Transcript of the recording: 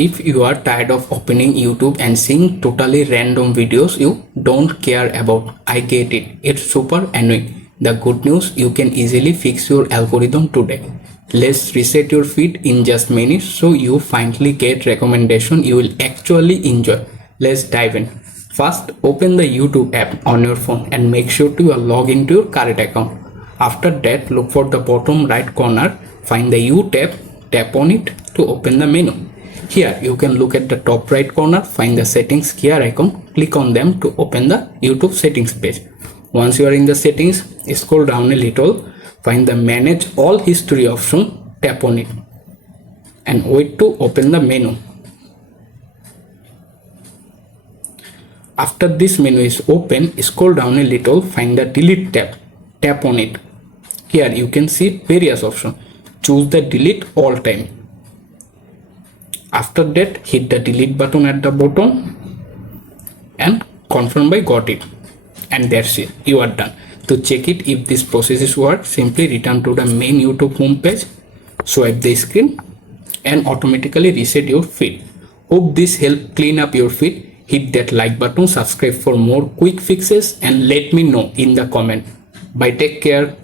If you are tired of opening YouTube and seeing totally random videos you don't care about, I get it. It's super annoying. The good news, you can easily fix your algorithm today. Let's reset your feed in just minutes so you finally get recommendation you will actually enjoy. Let's dive in. First, open the YouTube app on your phone and make sure to log into your current account. After that, look for the bottom right corner, find the U tab, tap on it to open the menu. Here you can look at the top right corner, find the settings gear icon, click on them to open the YouTube settings page. Once you are in the settings, scroll down a little, find the manage all history option, tap on it and wait to open the menu. After this menu is open, scroll down a little, find the delete tab, tap on it. Here you can see various options. Choose the delete all time. After that, hit the delete button at the bottom and confirm by got it. And that's it, you are done. To check it if this process works, simply return to the main YouTube homepage, swipe the screen and automatically reset your feed. Hope this helped clean up your feed. Hit that like button, subscribe for more quick fixes and let me know in the comment. Bye, take care.